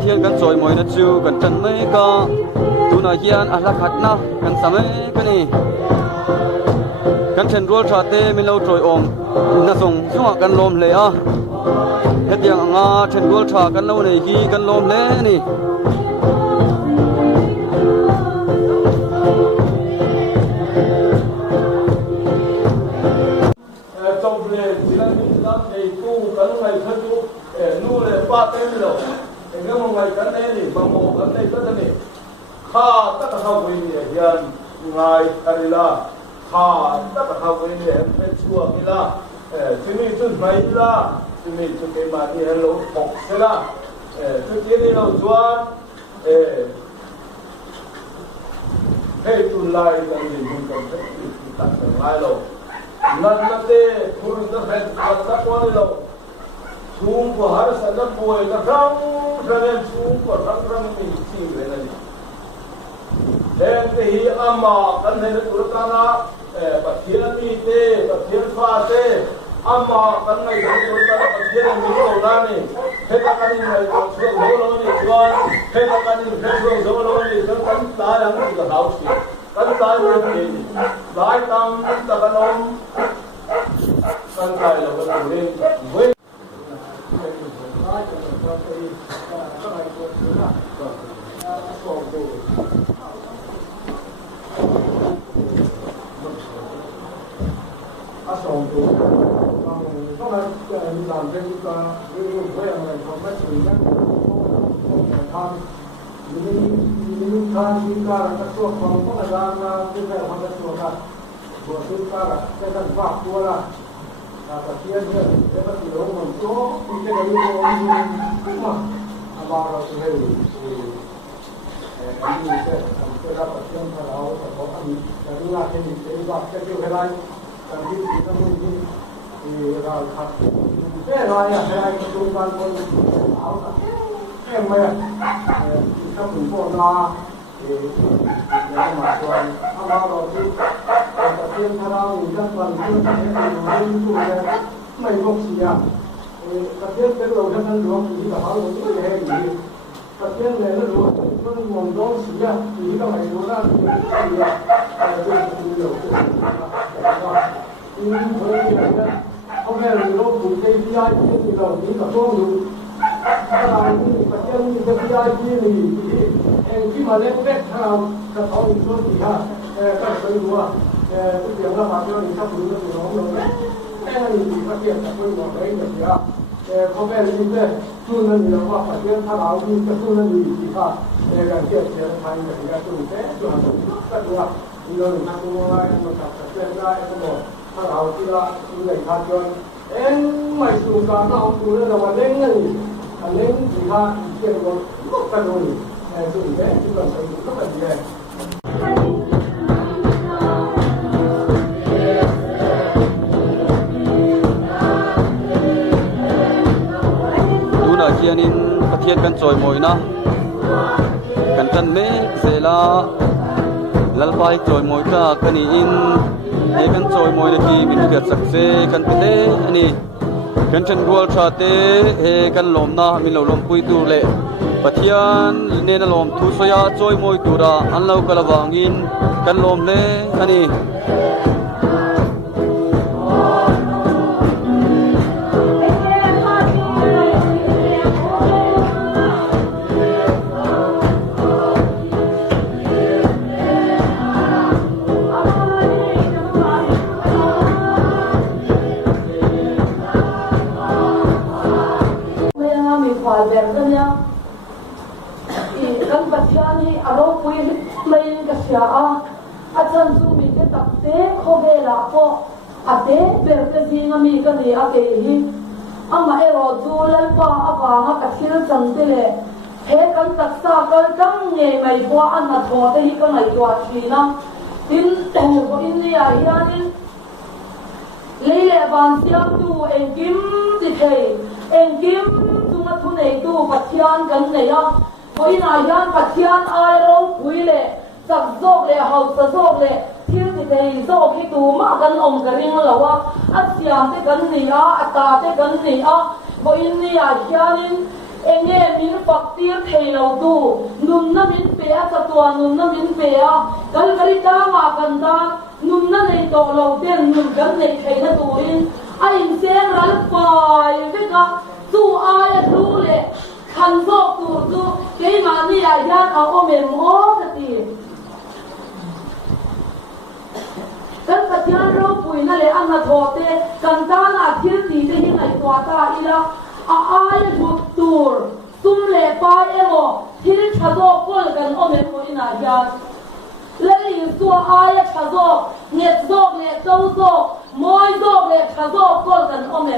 เทียนกันจอยมวยนะจูกันจันไม่ก็ตูน่าเฮียนอาลักหัดนะกันสมัยกันนี่กันเช่นรัวชาเตไม่เล่าจอยอมน่าส่งช่วงกันลมเลยอ่ะเฮ็ดอย่างงาเช่นรัวชากันเล่าในฮีกันลมเลยนี่จงเลยที่นั่นที่นั่นในตู้กันในขั้นตู้นู่นเลยป้าเต็มเลยเอ็งก็มองไปกันนี่บางโมกันในก็จะนี่ข้าตั้งแต่เข้าไปเนี่ยยันไงอะไรล่ะข้าตั้งแต่เข้าไปเนี่ยเป็นชั่วนี่ล่ะที่นี่จุดไหนล่ะที่นี่จุดที่มาที่เราหกใช่ล่ะจุดที่นี่เราจวนให้จุดลายกันนี่มันก็เป็นที่ตัดกันลายเรานั่นนั่นเด้คุณต้องเป็นคนสักคนเราชูงก็หาสันป่วยก็ครั้งครั้งชูงก็ครั้งนี่สิ่งเลยนั่นเรื่องที่อามากันในตุลกานะปัจเจียนมีเตปัจเจียนฟ้าเตอามากันในตุลกานะปัจเจียนมีโลนานี่เทตกันในช่วงโลนี่ชวนเทตกันในช่วงโลนี่จนกันตายอันนี้ก็หาวสิกันตายมันเองหลายตังตะกันอมกันตายเราก็ต้องเรียนเว้ยอาสองตัวต้องมาหลังเป็นการเรื่องเรื่องอะไรของไม่ถึงนั้นทำมีทางมีการกระทรวงของพนักงานที่เป็นของกระทรวงการตัวสุดการจะกันฝากตัวละแต่เที่ยงเนี่ยจะไปที่โรงงานโจ้ที่จะได้รู้ว่ามาอาเราจะให้อันนี้จะรับประเทศเราแต่พออันนี้จะรู้ว่าที่นี่จะรู้ว่าจะเกี่ยวกับอะไรการที่ต้องรู้ที่เราทำแค่ไรอะแค่ไรกระทรวงการคนเอาแค่ไม่ถ้าถึงพวกเราอย่างมาส่วนถ้าเราที่ประเทศเราอยู่ด้านบนที่ประเทศเราอยู่ตัวเนี่ยไม่พบเสียประเทศเป็นเราท่านหลวงที่เราไม่ได้ให้ดีประเทศไหนเราดูมันมองดูเสียที่เราไม่รู้นะเสียเป็นที่เราที่นี่คนที่เนี่ยเขาแค่รู้ถูกใจที่ย้ายที่เราที่เราต้องดูเราที่ประเทศนี้เป็นที่ย้ายที่นี่ที่มาเล็กๆถ้าเราจะท้องอีกส่วนที่ห้าก็เคยรู้ว่าทุกอย่างเรามาเที่ยวนี่ชอบดูเรื่องน้องเราแม่นี่ประเทศจะเป็นแบบไหนแบบนี้เขาแม่นี่เนี่ยช่วยนั่นเราว่าประเทศถ้าเราที่จะช่วยนั่นดีที่ห้าการเกี่ยวเชื่อทางแบบนี้ช่วยแท้ช่วยก็ดูว่าเรื่องทางตัวอะไรมันกับประเทศได้ก็บอกถ้าเราที่ละที่ไหนขาดจนไม่สูงการเราดูแล้วเราว่าเล่นนั่นเล่นที่ห้าเกี่ยวกับก็ดูสุดแท้ที่เราใช้ก็เป็นแย่ตูน่าเฮียนินประเทียนกันจอยมวยนะกันจันเมเสลาลัลไปจอยมวยก็กันนี่อินให้กันจอยมวยนาทีมินเกิดสักเซกันไปเต้อันนี้กันเช่นรัวชาเตให้กันลมนะมินเราลมปุยตูเล่ประเทียนเนนลมทุสยาจอยมวยตูระอันเรากระวังอินกันลมเล่อันนี้แบบนี้กันปัจจัยนี้อารมณ์คุยไม่ก็เสียอาจารย์จูมีแค่ตัดเตะเขาเวลาพออาเตะเบลต์จีนมีกันนี่อาเตะฮีอามาเอรอจูเล่นป้าอาวางกับที่เราจังเตะเฮกันตัดสากันจังเนี่ยไม่กว่าอันนั้นทอดที่กันไหนตัวชีนะอินนี่อาฮิอานิเล่บางเสียงดูเอ็งกิมติเทเอ็งกิมจุมาทุนเอ็งดูปัจจัยกันเนี่ยพอยนายยันปัจจัยไอเราคุยเลยจักโจกเลยเฮาจะโจกเลยที่ติเทโจกให้ดูมากันอมกันเรื่องแล้วว่าอัศยามเตกันเนี่ยอัตตาเตกันเนี่ยพอยนี่อาฮิอานิ em nghe mình phật tiêu thầy lâu tu nun na min pe a cha tua nun na min pe a kal ka ma kan da nun na nei to lo ten nun kan nei thei na tu in a in sem ral pai ve ka tu ai lu le kan zo tu ke ma ni a ya a o me mo ka ti kan pathian ro pui na le an na thote kan ta na thil ti te hi ngai to ta ila a ai hu tur tum le pa emo thil thazo kol kan o me mo ina ya le li su ai thazo net zo le to zo moi zo le thazo kol kan o me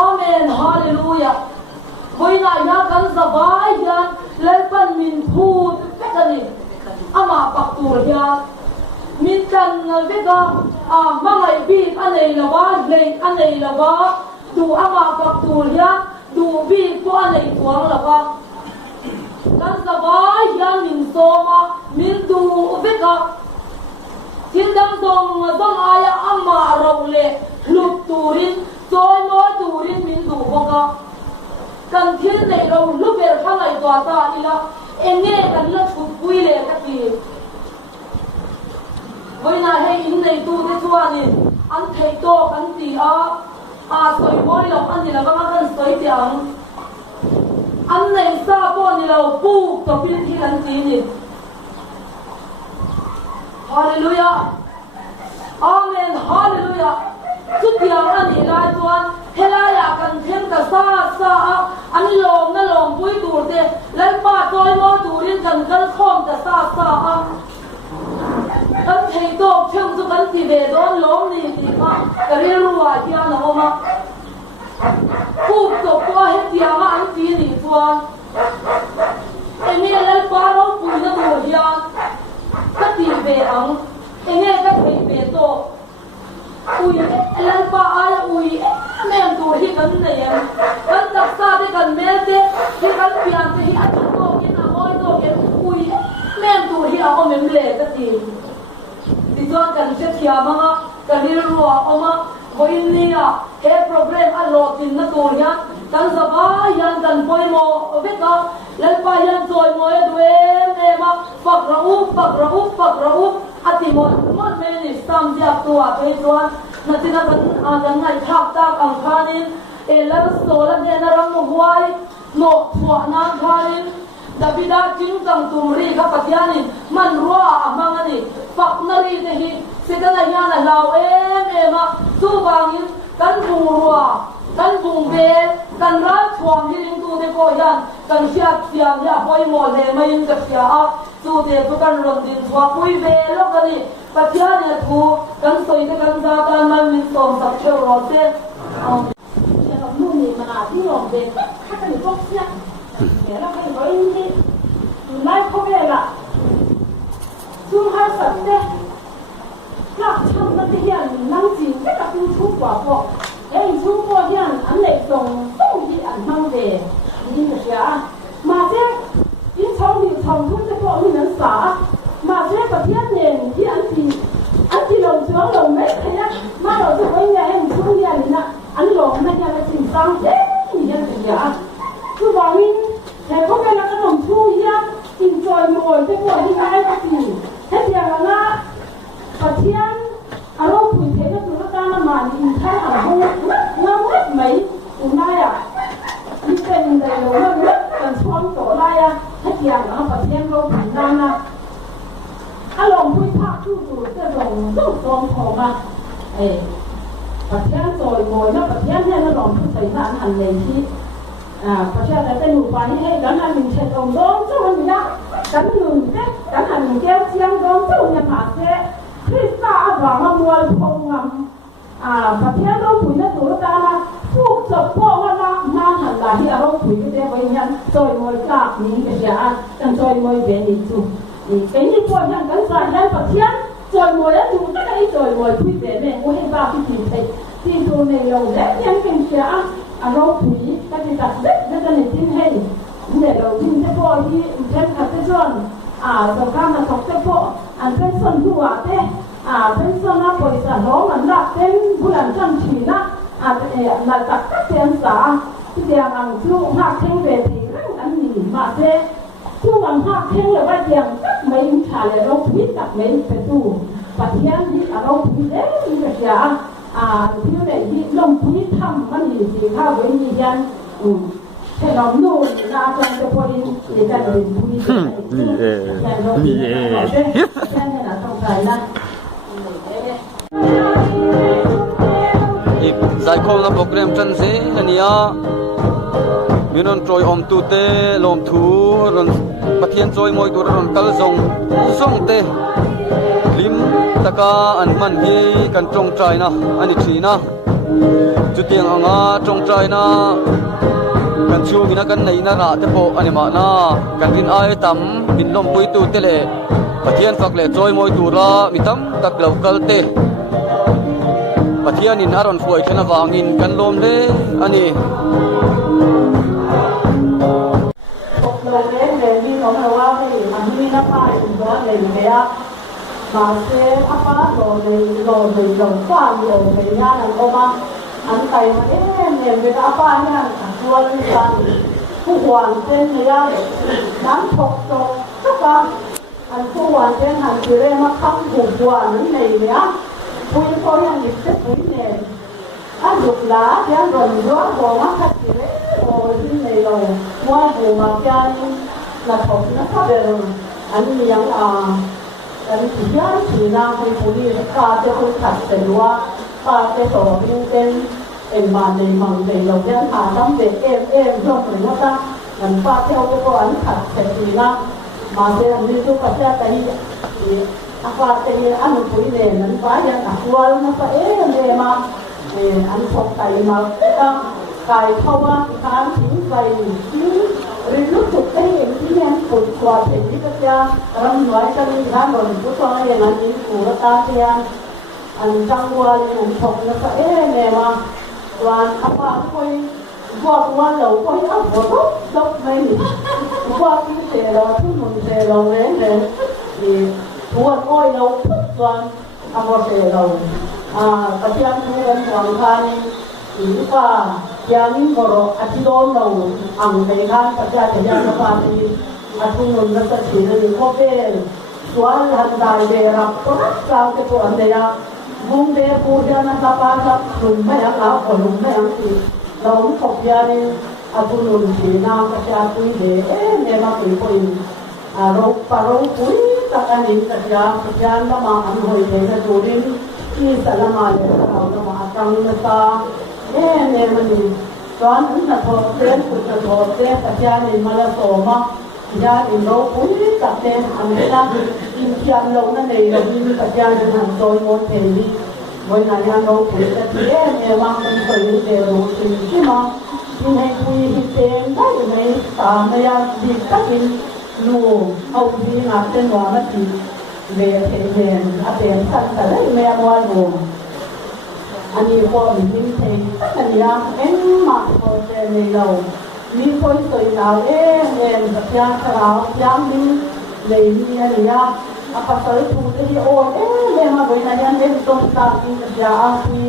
amen hallelujah boina ya kan zabai ya le pan min phut petani ama paktur ya min kan vega mangai bi anei lawa lei anei lawa du ama paktur ya du bi ko anei tuang lawa kan zabai ya min soma min du vega tindam dong aya ama role lup turin toy mo turin min du boga kan thil nei ro luber phangai to ta ila enge kan la thu pui le ka ti boina he in nei tu te chuani an thei to kan ti a soi moi lo an ni la ba kan soi ti an nei sa po ni lo pu to pin thi kan ti ni hallelujah amen hallelujah chút tiếng anh đi lại tuan helaya kan thêm cả sa anh lom na lom pui tur te lên ba tôi mo turin kan khom cả sa kan thấy to thêm cho kan ti về don lom ni ti ma kari ruwa kia na homa pu to qua hết tiếng anh ti ni tuan em nghe lên ba nó pui na tur kia cái ti về ang em nghe cái ti về to ui lan pa ai ui men tu hi kan nei kan tak sa de kan mel te hi kan pian te hi at ko ke na moi do ke ui men tu hi a o mem le ka ti ton kan se thia ma kan ri ruwa o ma bo in ni a he problem a lo tin na tu ya kan za ba yan kan poi mo ve ka lan pa yan toy mo e dwe me ma fak ra u ati mon me ni sam dia tu a pe chuan na tin kan ngai thak ta ang khanin e la so la ne na ram huai no thua na khanin Davida king tang tumri ka patiani man ruwa amangani pak nari te hi sikana yana law ema tu bangin kan bung ruwa kan bung be kan ra chuang hiring tu te ko yan kan siat siam ya hoi mo le main ka sia a tu te tu kan ron din chwa pui be lo kani patiani thu kan soi te kan za kan man min som sak cheu ro te ya lo nu ni mana ti ron be ka kan bok sia để nó hay có những cái lại không về là chung hai sẵn đấy các trăm nó thì hiện năng gì rất là chung chung quả bộ em chung qua hiện anh lại dùng không đi ăn mang về đi được chưa mà thế đi trong nhiều trong chung cái bộ mình ăn xả mà thế và thiết nền thì anh thì lồng xuống lồng mấy thế nhá mà đầu tiên anh nhà em chung nhà này nè anh lồng mấy nhà là chỉnh sang thế như thế được chưa cứ bảo mìnhแต่พวกเราขนมชูเยี่ยมกินจอยหมดจะปวดที่ไหนก็ดีให้เดียวนะปะเทียนอารมณ์ผุนเทก็คือการละหมาดอินแค่หาหูน้ำเล็ดไหมอุ่นได้อ่ะนี่เป็นในโลกนี้กันช่วงโตได้อ่ะให้เดียวนะปะเทียนเราผุนน้ำนะอารมณ์พุ่งภาคชูจูจะลงสู้ตรงของอ่ะปะเทียนจอยหมดแล้วปะเทียนเนี่ยเราลองพูดใส่หน้าหันเลยที่เพราะฉะนั้นเป็นหมู่บ้านให้กันหันหนึ่งเช็ดองร้องเจ้ามันไม่ได้กันหนึ่งเด็กกันหันหนึ่งแก้วเชียงร้องเจ้าเนี่ยผ่าเจ๊คริสต์อาบว่ามวยพงงประเทศเราถุยนั่นตัวตาละพูกจบพ่อว่าละมาหันหลายที่เราถุยก็ได้ไว้ยันจอยมวยกากนี้ก็จะกันจอยมวยเบนิจูนี่เป็นที่พวกยันกันใส่ยันประเทศจอยมวยแล้วดูก็ได้จอยมวยคุยเบนเนี่ยโอ้ให้บ้าที่ถิ่นไปที่ตัวในเราและยังเป็นเสียอารมณ์ผีก็จะตัดเด็กก็จะในทิ้งให้เนี่ยเราทิ้งเฉพาะที่เช่นกับเจ้าสงครามมาสองเฉพาะอันเป็นส่วนหัวเต้เป็นส่วนนักบริษัทน้องมันละเป็นผู้หลังจำฉีนะ là các tiền xãที่เดียงอังชูหักเข่งเวทีอันนี้มาเซ่ช่วงหักเข่งเลยว่าเดียงไม่ชาเลยเราพิจารณาไปดูปัจจัยที่เราพิจารณาที่จะที่ไหนที่ลงพิจารณามันมีสีข้าวเวทีกันแค่เราดูนาจังจะพอดีจะได้พิจารณามีแค่นี้นะต้องใส่นะอีกสายคอมโปรแกรมจันเซอันนี้มีนนทรอยอมตูเตลมทูรนปะเทียนจอยมวยตัวรนกัลซงส่งเตลิมตะกาอันมันฮีกันจงใจนะอันนี้ทีนะจุดเตียงอ่างจงใจนะกันชูมีนักกันในนาราเตโปอันนี้มานะกันกินไอตั้มบินลมปุยตูเตเลปะเทียนฝักเล่จอยมวยตัวละมีตั้มตักเหล่ากัลเตปะเทียนินอารอนฟวยชนะวางินกันลมเลอันนี้เราเล่นเล่นที่น้องเราว่าให้อันนี้นะป้าอีกว่าเลยเนี่ยมาเซ่ป้าเราเลยเราฟ้าเราเลยงานเราบ้างอันใครมาเนี่ยเวลาป้าเนี่ยชวนกันผู้หวานเต้นเนี่ยน้ำตกตกสักการอันผู้หวานเต้นหันคือเรื่องมาคับผู้หวานนั่นเองเนี่ยผู้ยังก็ยังหยิบเส้นผู้เนี่ยอันหยุดละเดี๋ยวเราย้อนบอกว่าคัดสิเลยโอ้ยที่ไหนเราว่าอยู่มาแค่นี้นักทบนักขับเรืออันนี้ยังอันนี้ที่ยังที่นั่งคุยคุยป้าจะคุยขัดเสร็จว่าป้าจะสอนเป็นมาในมังในเราเนี่ยหาทำเด็กเอ็มช่วงหนึ่งว่าตั้งมันป้าเที่ยวก็อันขัดเสร็จทีนะมาเสียอันนี้ทุกประเทศแต่นี่อาควาเตียนอันนู้นคุยเนี่ยนั้นป้ายังอักวาลนะป้าเนี่ยมาอันชกไก่มาตั้งไก่เข้าว่าทานทิ้งไก่ทิ้งหรือรู้สึกได้เห็นที่เนี่ยปวดกว่าเห็นที่ก็จะรำไหวกันทานหล่นผู้ชายอย่างนั้นนี่กูก็ตาเตียนอันจังหวะนี้อันชกนะป้าเนี่ยมาวันอาควาคุยบอกว่าเราคุยเอาหัวตบไม่หนีว่าที่เสียเราที่มันเสียเราเลยหัวอ้อยเราทุกวันเอาหัวเสียเราประเทศนี้เป็นหวังคานี่หรือว่าอย่างนี้ก็รออาทิตย์โดนเราอังเบกันประเทศที่ยังไม่ผ่านที่อาทิตย์นู้นนักศึกษาหรือโคเปลส่วนหันได้เบรับก็รักษาที่ตัวอันเดียบุ้งเดียพูดนั้นสับสับหนุ่มไม่ยังเอาคนหนุ่มไม่ยังที่เราขบยานี่อาทิตย์นู้นที่น้ำประเทศคุยเดเนี่ยมาคุยคุยเราปะเราคุยตะกันนี้ประเทศก็มาอันหอยเดกันดูดิที่สารมาเลยเราจะมาจังนะตาเนี่ยมันตอนนั้นจะทอดเส้นกุจะทอดเส้นแต่ยานี่มาแล้วโตมายาอินโดอุ้ยตัดเส้นอันนี้นะอินเดียเรานั่นเองเรามีแต่ยาในหันโตยหมดเทลีวันนั้นยาเราคุยแต่เนี่ยมันเป็นคนเดียวจริงใช่ไหมที่ให้คุยที่เส้นได้ไหมตามไม่ยาดีตัดอินลูเอาดีนับเป็นว่ามันดีเวทเห็นอาเตียนสั่นแต่ได้แม่ว่าโยมอันนี้พอมีทิ้งเทนอันนี้มาพอเจในเรามีคนสวยเราเงินแบบยาคราวย้ำนี้เลยมีอันนี้อาปัสสาวะถูกที่โอ้เลี้ยมาไว้ในยันเล่นต้นตาอินกับยาคุย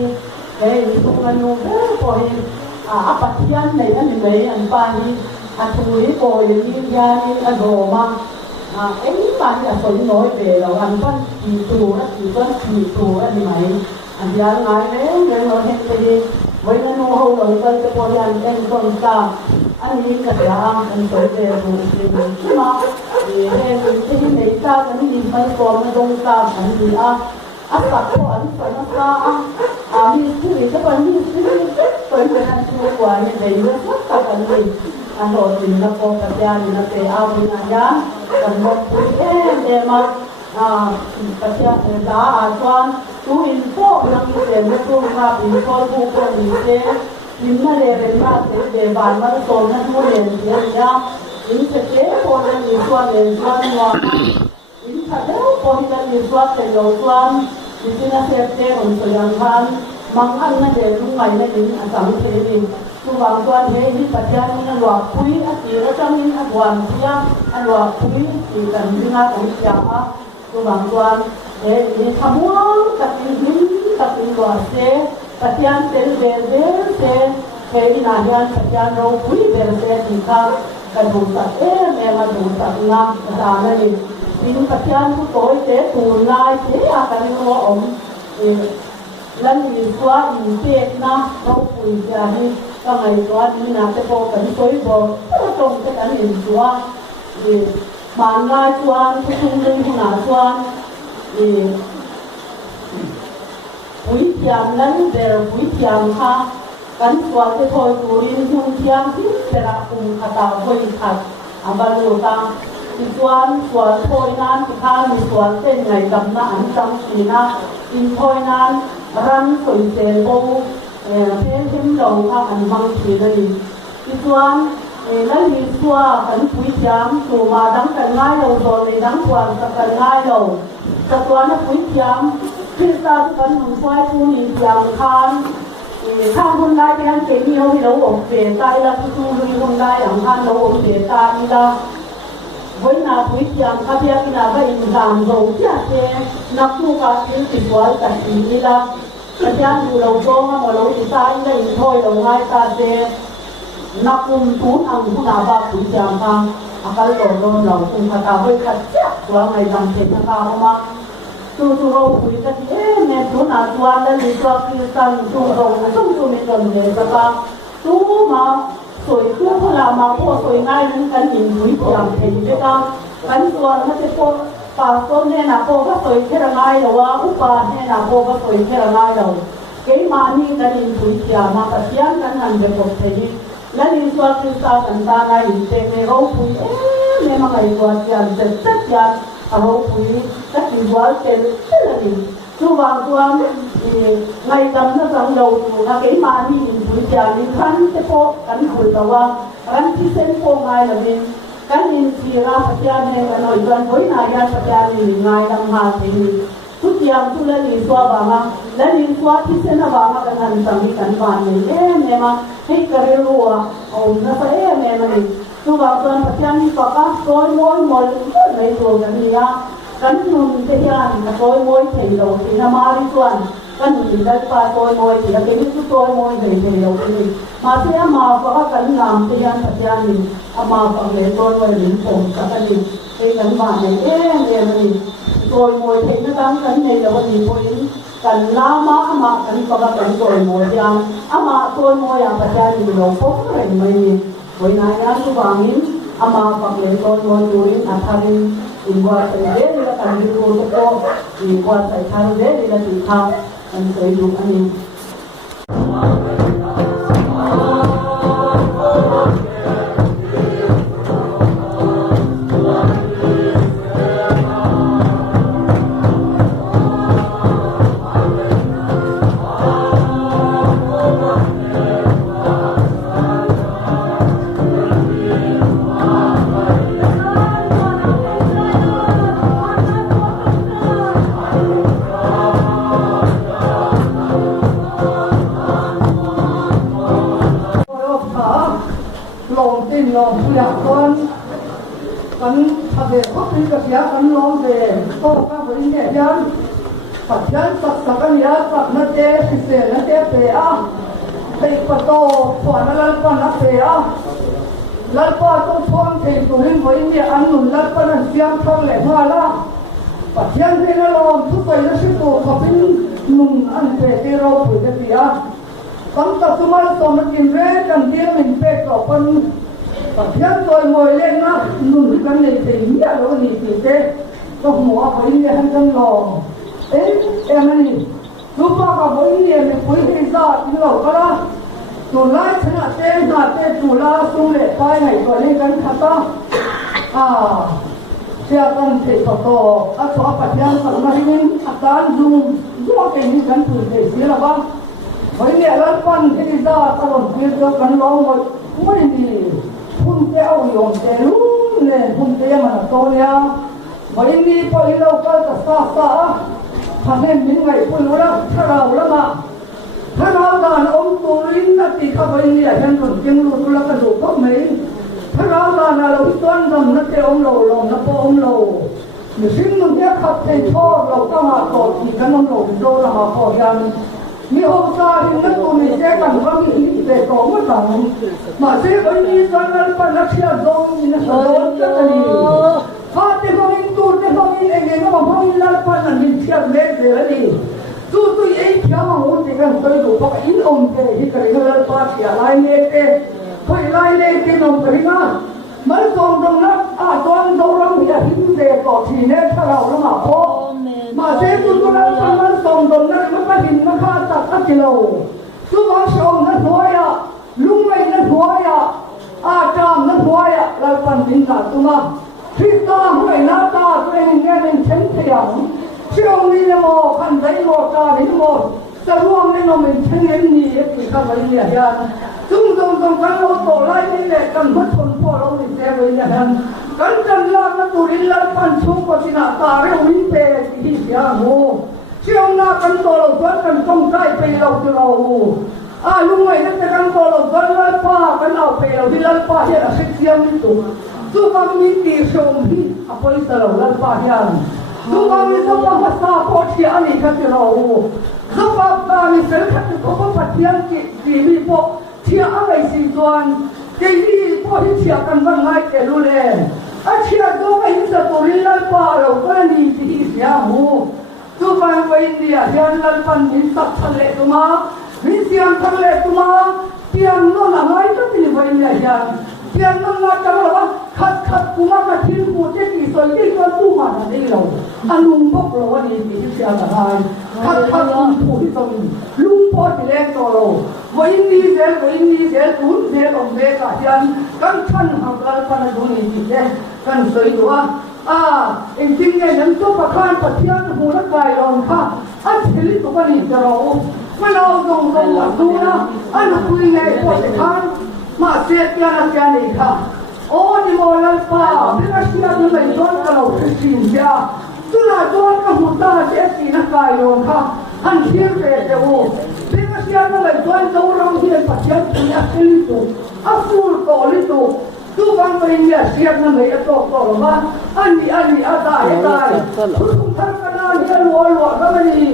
มีทุกเงินอยู่พอเห็นอาปัสยันในอันนี้เลยอันปานีอันทุยโอยนี่ยานี่อันโดมาบ้านจะสนน้อยเดียวอันบ้านกี่ตัวกี่บ้านกี่ตัวอันนี้ไหมอันยังไงเนี่ยเราเห็นไปดีไว้ในโน้ตเราไปจะพอยันเองต้นตาอันนี้ก็จะอันสวยเดียวดูดีใช่ไหมเห็นที่ไหนตาอันนี้ไม่พอมันตรงตาอันนี้อันสักคนอันสวยมากมีสิ่งที่เป็นมีสิ่งที่เป็นอันช่วยกว่าอย่างไรเรื่องสักกันเลยอันโดดสิ่งละพอปัญญานี่นะแต่เอาเป็นอันยากันหมดคุยเนี่ยมาประเทศดาอาจารย์ตัวอินโฟยังมีเสียงไม่รู้มาอินโฟผู้คนมีเสียงอินมาเรียนมาเสียเดบานมาสอนให้ผู้เรียนเสียงยาอินสเกตพอเรียนมีส่วนเรียนส่วนว่าอินถ้าเดี๋ยวพอที่จะมีส่วนเรียนส่วนอินที่น่าเสียเสียงส่วนยังทันบางอันนั่นเดี๋ยวลุงใหม่นั่นเองอันสามเทนินตัวบางส่วนเฮ้ยที่ปัจจัยนี้อันว่าคุยอันที่เราจะมีอันวันเที่ยงอันว่าคุยที่กันที่น่าสนใจตัวบางส่วนมีทำว่าตัดอินหินตัดอินว่าเส ปัจจัยเป็นเบลเบลเซเคยนาเฮียนปัจจัยเราคุยเบลเซที่ข้ากระดูกสัตว์แม่มาดูสัตว์งามกระดานนี่ปีนปัจจัยผู้โตเจ๊ตูนลายเจ๊อาการนี้ว่าแล้วมีตัวอินเดียนะเขาคุยกันนี่ก็ไงตัวนี้นะจะบอกกันคุยบอกก็ตรงกันเห็นตัวบางงานชวนผู้ชุมนุมหนาชวนผู้เที่ยงนั้นเดี๋ยวผู้เที่ยงค่ะกันชวนจะถอยตัวเรียนหุ่นเที่ยงที่จะรับคุมขัดตาคุยขัดอาบาลูตังอีกชวนถอยนั้นที่ข้ามีชวนเส้นไงดำน้ำจังสีนะอีกถอยนั้นรันสวยเจ๋งโบเพื่อนที่เราค่ะอันบางทีนั่นอีกชวนนั่นมีตัวกันผู้เที่ยงตัวมาดังกันง่ายเราโดนในดังชวนกันง่ายเราแต่ตัวนั้นผู้เที่ยงที่ตากันหนุ่มชายผู้มีเที่ยงคันถ้าคนได้ยังเก่งมีเราที่เราออกเสียใจแล้วผู้ชูลุยคนได้อย่างท่านเราออกเสียใจนี่ละวันน่ะผู้เที่ยงข้าพเจ้ากินอะไรอินทามเราเจ้าเจ้นักผู้การที่ติดไว้กันนี่ละข้าพเจ้าดูเราโจ้มาเราอินทามได้อินทอยเราง่ายตาเจ้นักคุมทุนอังผู้นาบาผู้เที่ยงฟังอาการหล่นเราคุมคาถาไว้ขัดเจ้าตัวไงดังเห็นนะคะมาจู่เราคุยกันแม่ทุนอาจวันแล้วมีตัวคิดตั้งจู่เราต้องมีคนเดียวสักจู่มาสวยเพื่อพลามาพวกสวยง่ายนั้นกันหินคุยอย่างเห็นไหมครับกันตัวมันจะพวกป่าต้นเนี่ยนะพวกก็สวยแค่ละง่ายหรือว่าอุปาเนี่ยนะพวกก็สวยแค่ละง่ายเราเกี่ยมานี่กันหินคุยอย่างมาปะเทียนกันหันไปพบเธอแล้วนี่ตัวคือตากันตาไงเป็นเราคุยเนี่ยมาไงตัวอย่างจะจัดอย่างเราคุยก็คิดว่าเป็นอะไรทุกวันตัวไงจำนั้นเราดูนะเกี่ยมานี่คุยอย่างนี้ท่านจะพบกันคุยแต่ว่าท่านที่เส้นโค้งไงแบบนี้กันยินทีราปัจจัยเนี่ยกันหน่อยกันคุยนายปัจจัยนี่ไงดังมาทีทุกอย่างทุกเรื่องนี้ตัวบางอ่ะและนี่ตัวที่เส้นบางอ่ะกันหันสังเกตกันบ้านนี่เนี่ยมาให้กระเรือว่าโอ้นะไปเนี่ยมันทุกวันตัวปัจจัยนี่ปากโอยมวยมวยในตัวกันนี่อ่ะกันนุ่มเทียนโอยมวยเทียนเราที่นามาริส่วนกันนี่ได้ปาโอยมวยที่เราเป็นทุกโอยมวยเทียนเราที่มาเสียมาปากกันงามเทียนปัจจัยนี่อามาปากเลยโอยมวยหนึ่งผมกันนี่ให้กันบ้านเนี่ยเนี่ยมันโอยมวยเทียนนั่งกันในเราวันนี้โอยกันลามาอามากันปากกันโอยมวยยังอามาโอยมวยyangปัจจัยนี่เราพบเห็นไหมนี่โอยนายนั้นทุกวันนี้อามาปากเลยโอยมวยดูนี่อัฐาริIbuat saya dia kan dulu tu, ibuat saya taruh dia di tang dan saya juga ni. Lòng lạc quan kan thade khop ni ka pia kan long de to ka boi ne yan pathan sak sakan ya pak na te se na te pe a pe pa to phon na lan pa na pe a lan pa to phon the tu rin boi ne an nun lan pa na siam thong le ma la pathan pe na long tu pa na si to khopin nun an pe te ro pu de pia kam ta sumal to na kin re kan dia min pe to pan Yang tôi ngồi lên nó nụn cái này thì nghĩa đâu gì thì thế nó mua với người hàng trăm lò ấy em này lúc mà cả với người mình quý thì ra thì lâu cái đó tụi lái thế nào tên tụi la xuống lệ tay này gọi lên cái thật đó xe con thì tổ xóa phải đem sẵn mà hình tán dùng cái cái tụi thể xí là bác với người lớn con thì ra tao còn kia cho cắn lò một mỗi gì phun teo yom telu ne phun teo mà to lia vậy ni po ilo ka ta sa thằng em những ngày phun nó thà đầu lắm mà thà đầu là ông turin là thì không phải như vậy nên còn tiếng lu là cái đồ tốt mấy thà đầu là lâu tuần rằng nó teo ông lầu nó po ông lầu mình xin mình biết khắp thầy thô lầu ta mà tổ thì cái ông lầu đô là mà phò yan มีโอกาสที่นักบุญเจ้ากันว่ามีอิทธิเดชของมันต่างมาเสียคนนี้ตอนนั้นเป็นนักเชียร์ดงนี่นะดงจักรีพาที่เขาอินตูที่เขาอินเองก็มาพาอินลัลปันนั้นมีเชียร์เล็กเลยนี่ตู้ไอ้เจ้าหุ่นที่กันไปดูพวกอินอมเตะที่กันลัลปันที่อะไรเล็กเตะพออะไรเล็กที่นมไปนะมันส่งตรงนั้นตอนเราเราอยากหินเด็กต่อทีเนี่ยถ้าเราละมาพอมาเสียตุ้นั้นมันส่งตรงนั้นมันก็หินมันก็ตัดกิโลสุภาพชมนั้นหัวยะลุงไม่นั้นหัวยะจามนั้นหัวยะเราปันดินตาตุมาที่ตาหัวหน้าตาตัวเองเนี่ยเป็นเช่นเทียมเชื่อนี่ละโมคันใจโมตานี่โมจะร่วงในนมเป็นเช่นนี้ที่ข้าพเจ้าอยากซึ่งกันเราโตไล่นี่แหละกันพัดคนพ่อเราติดเสียไปอย่างนั้นกันจันลานะตุริลาปันชุกสินาตาเรวิเตที่เสียหูเชื่อหน้ากันโตเราตัวกันต้องใกล้ไปเราจะเราลุงไอ้นั่นจะกันโตเราตัวลัลป้ากันเอาไปเราที่ลัลป้าเนี่ยเสียงนี่ตัวสุภาพมีตีชมที่อภัยสละลัลป้าเนี่ยสุภาพมีสุภาพภาษาโคตรที่อันนี้กันจะเราสุภาพการมีเสร็จขัดเขาก็ปัดเทียนกี่มีพวกเชียอะไรสิส่วนที่นี่พอที่เชียกันว่าไงแกรู้เลยเชียตัวไอ้สตุริลัลปาเราก็นี่ที่เสียหูทุกวันวันเดียเชียนลัลปันมิสักทะเลตุมามิเสียนทะเลตุมาเชียนโน่นอะไรก็ที่วันเดียเชียนนั่งมาจังหวะขัดกุมารทิ้งปูเจ็ดที่ส่วนที่ก็ตู้มันนี่เราลุงพวกเราวันนี้ที่เชียนอะไรขัดลุงปูที่ตรงลุงพอที่แรกตัวเราวันนี้เสียตุนเสียลงเบกายันกันท่านหักลัลปันดูนี่ที่เด็กกันสวยตัวจริงๆเนี่ยนั้นตัวประธานปฏิญาณหัวนักกายลองค่ะเฉลี่ยตัวนี้จะเราไม่เราตรงดูนะคุยไงพอจะทานมาเสียกันนี่ค่ะโอ้ดิโมลัลป้าไม่ได้เสียตัวไหนโดนเราคือสิ่งเดียวตุลาโดนกับหัวตาเสียสีนักกายลองค่ะเสียเปรี้ยวไม่ได้เสียตัวไหนโดนเราเราเสียปัจจัยที่นักเฉลี่ยตัวฟูลโตลิตัวทุกวันไปเนี่ยเสียนั่นเลยตัวมาอันนี้ตายคุณท่านก็ได้เนี่ยรัวก็ไม่ดี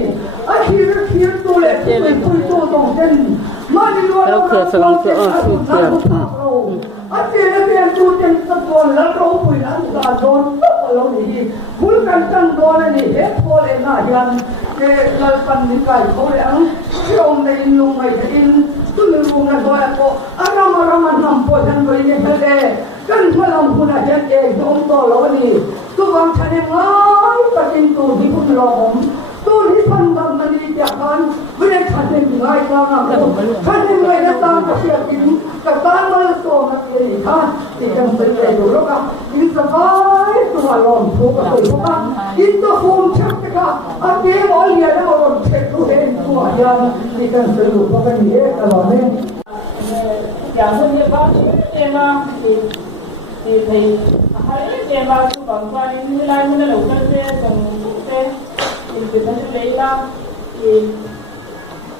คิดตัวเล็กเป็นตัวตรงเส้นมาดีรัวเราเกิดสลองเกิดเจริญเรียนตัวเจนตะโกนแล้วเราคุยอันตาโดนตบเราหนีคุณกันจังโดนนี่เฮ็ดพอเลยนะยันเราปันนิกายเขาเลยเชื่อมในลุงไม่อินตุนลุงนะตัวก็รามันนำพอฉันไปเนี่ยเด็กกันพลังคุณอาจารย์เองตรงตัวเรานี่ตัวบางชนิดง่ายปฏิตูที่คุณรอผมตัวที่พันบางมันดีจากกันไม่ได้ชัดเจนง่ายกว่านะชัดเจนง่ายนะตามกับเสียกินกับตามมาตัวมันเองค่ะที่ยังเป็นใจดูแล้วก็อินสบายตัวลมทุกข์ตัวก็อินตัวภูมิชักก็อาเจียบอลเลียแล้วลมเช็คตัวเองตัวยังที่กันสรุปว่าเป็นเรื่องตลอดเนี่ยอย่างเช่นเนี่ยบ้านเอ็มมาที่ให้เอ็มมาทุกบางวันนี่ไล่มันเราก็เสียตรงเสียที่เป็นอะไรล่ะที่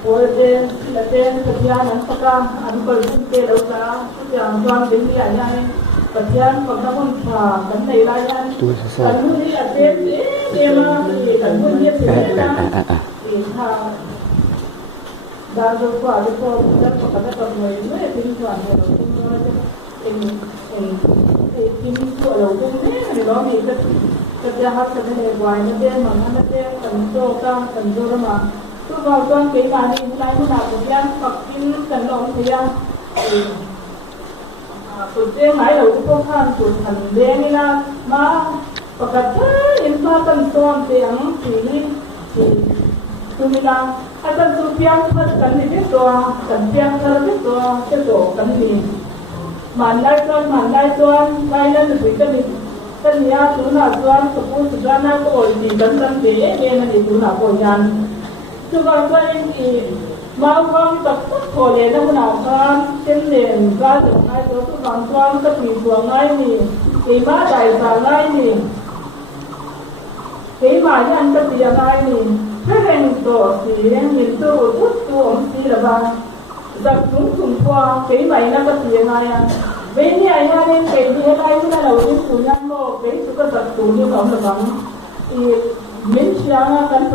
โอ้ยเด่นละเด่นปัจจัยนั้นประการอันเป็นสิ่งเราจะอย่างความเป็นใหญ่ใหญ่ปัจจัยประการคนผ่ากันในรายงานกันพวกนี้อาจจะเอ็มมาที่กันพวกนี้เป็นที่ทางdan juga itu dan pada tahun ini itu juga ada ini itu kalau ini kalau ini kerja harus ada buat ini mana ada tentu ramah tu kalau kita ni mulai mana kemudian pakin tendong dia kemudian mai lalu tu kan tu tendeng ni lah mah pakatnya ini tentu yang ini tu bilang akan supiang kan ni tu kan tiang kan tu kan ni mandai tuan lain lebih kan ni kan ya tu nak tuan sepuluh sejana tu di dalam dia ni nanti tu nak koyan tu kalau tuan ini mau kau tak boleh dah gunakan jenis gaya hai tu tuan tapi tuan lain ni lima dari lain ni lima yang tapi yang lain ni Hãy subscribe cho kênh Ghiền Mì Gõ Để không bỏ lỡ những video hấp dẫn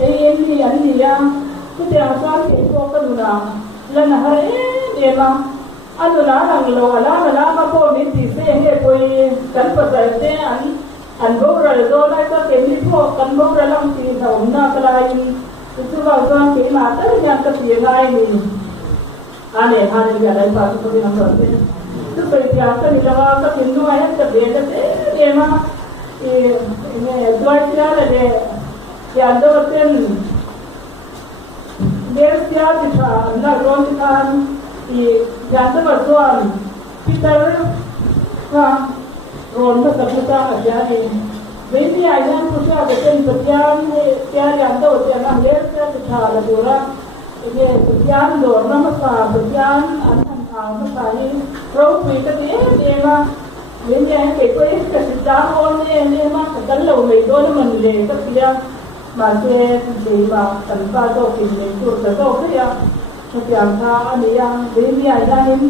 ini ani ya kita asal itu kan lana hari ema anu la lo ala la ma ko ni ti se nge koi kan pa sa te an bo ra do na ka ke ni po kan bo ra lam ti na na ka lai tu ba so ke ma ta ya ka ti ngai ni ane hane ya lai pa tu ni na so te tu pe ya ka ni la ka tin no ya ka de te ema ne doi ti la de ya do ten dia ti tha na ron ti kan yang termasuk kita ron kita aja ini. Jadi ayam pusat betul sekian sekian yang tahu sekian lihat kita laporan ini sekian dor nama sekian anak masa ini rau kita dia mah ini yang kita sedang ini mah kalau ledo menilai kita masih di bawah tanpa tahu ini tu tahu dia Sekian tha ani yang ini ada ni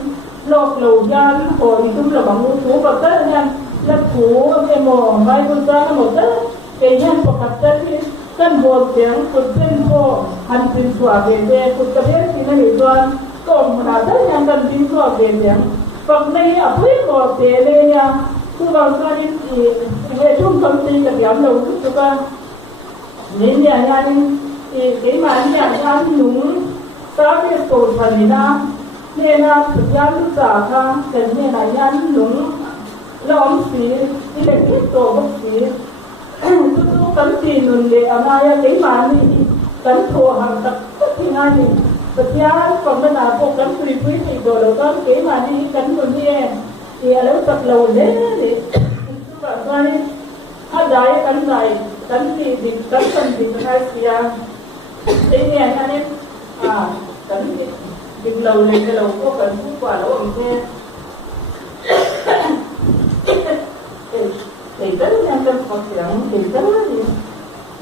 lok lojan ko itu la bangun tu bakal yang lepu emo mai bunta mo ta keyan pakata ni kan bol yang kutin ko hanpin suabe de kutabe sina ni doan ko mana yang kan bin suabe yang pak nei apu ko tele ya tu bangsa ni tum kamti ka diam lo tu ka ni ya ni ke ma ni ya nung tapi itu palina, nena terjadi sahaja, kerana yang nung, lom sih, ini itu sih, itu kan tinun le, anaya kemana kan tuhan tak tinggal ni, setiap pemenang kan pribui itu kan kemana kan dunia, ia lalu tak lalu le, itu kan ada kan di kan dia, ini yang tadi di belau le kalau kau kan kuat lo ini kita ni yang terpaksa kita ni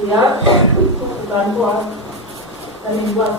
ya bukan kuat dan buat